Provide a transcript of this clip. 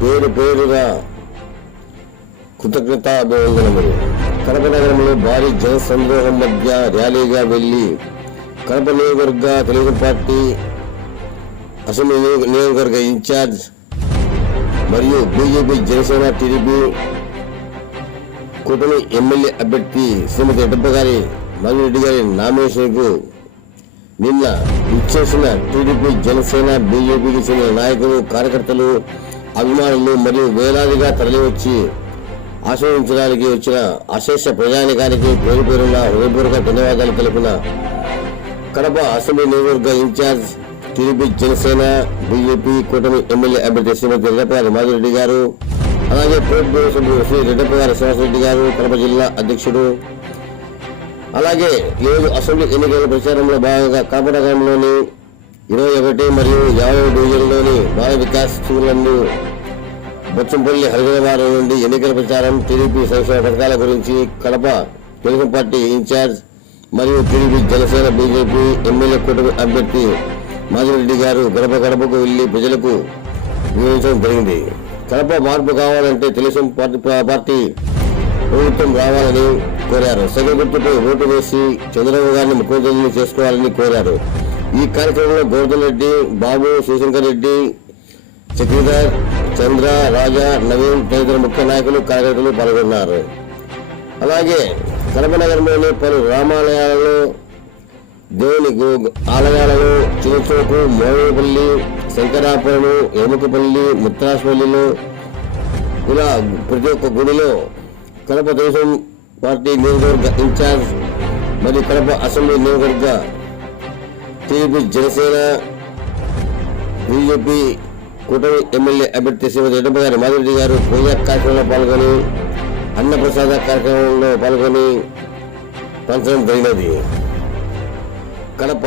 పేరు పేరుగా కృతజ్ఞతాభివందనములు. కడప నగరంలో భారీ జనసందోహం మధ్య ర్యాలీగా వెళ్ళి కడప నియోజకవర్గ తెలుగు పార్టీ అసెంబ్లీ నియోజకవర్గ ఇన్ఛార్జ్ మరియు బీజేపీ జనసేన టీడీపీ కూటమి ఎమ్మెల్యే అభ్యర్థి శ్రీమతి ఎడప్ప గారి మల్లిరెడ్డి గారి నామినేషన్కు నిన్న ఇచ్చేసిన టీడీపీ జనసేన బీజేపీకి చెందిన నాయకులు కార్యకర్తలు అభిమానులు మరియు వేలాదిగా తరలివచ్చి ఆశ్రయించడానికి వచ్చిన అశేష ప్రజానికానికి పేరు పేరున హృదయపూర్వక ధన్యవాదాలు తెలిపిన కడప అసెంబ్లీ నియోజకవర్గ in charge TDP Janasena BJP కూటమి ఎమ్మెల్యే అభ్యర్థి శ్రీమతి రెడ్డప్ప మాధురెడ్డి గారు అలాగే పోటీ సభ్యులు శ్రీ రెడ్డప్ప గారి గారు కడప జిల్లా అధ్యక్షుడు అలాగే ఈరోజు అసెంబ్లీ ఎన్నికల ప్రచారంలో భాగంగా కడప ఇరవై ఒకటి మరియు యాభై డివిజన్లోని బాల వికాస్ స్కూళ్ళందు బొచ్చంపల్లి హరిజనవారం నుండి ఎన్నికల ప్రచారం టీడీపీ సంక్షేమ పథకాల గురించి Kadapa Telugu party in charge మరియు టీడీపీ జనసేన బీజేపీ ఎమ్మెల్యే కూటమి అభ్యర్థి మాజిరెడ్డి గారు గడప గడపకు వెళ్ళి ప్రజలకు వివరించడం జరిగింది. కడప మార్పు కావాలంటే తెలుగుదేశం పార్టీ పార్టీ ప్రభుత్వం రావాలని కోరారు. సగం గుర్తుపై ఓటు వేసి చంద్రబాబు గారిని ముఖ్యమంత్రిని చేసుకోవాలని కోరారు. ఈ కార్యక్రమంలో గోవర్ధన్ రెడ్డి బాబు శివశంకర్ రెడ్డి చక్రధర్ చంద్ర రాజా నవీన్ తదితర ముఖ్య నాయకులు కార్యకర్తలు పాల్గొన్నారు. అలాగే కడప నగరంలోని పలు రామాలయాలలో దేవుని ఆలయాలను ఆలయాలలో చిరుచోకు మోడపల్లి శంకరాపురం ఎముకపల్లి ముత్రాసపల్లిలో ఇలా ప్రతి ఒక్క గుడిలో కడప దేశం పార్టీ నియోజకవర్గ ఇన్ఛార్జ్ మరియు కడప అసెంబ్లీ నియోజకవర్గ టీడీపీ జనసేన బీజేపీ కూటమి ఎమ్మెల్యే అభ్యర్థి శ్రీమతి రెడ్డప్ప గారి మాధురెడ్డి గారు పూజా కార్యక్రమంలో పాల్గొని అన్నప్రసాద కార్యక్రమంలో పాల్గొని పంచడం జరిగినది. కడప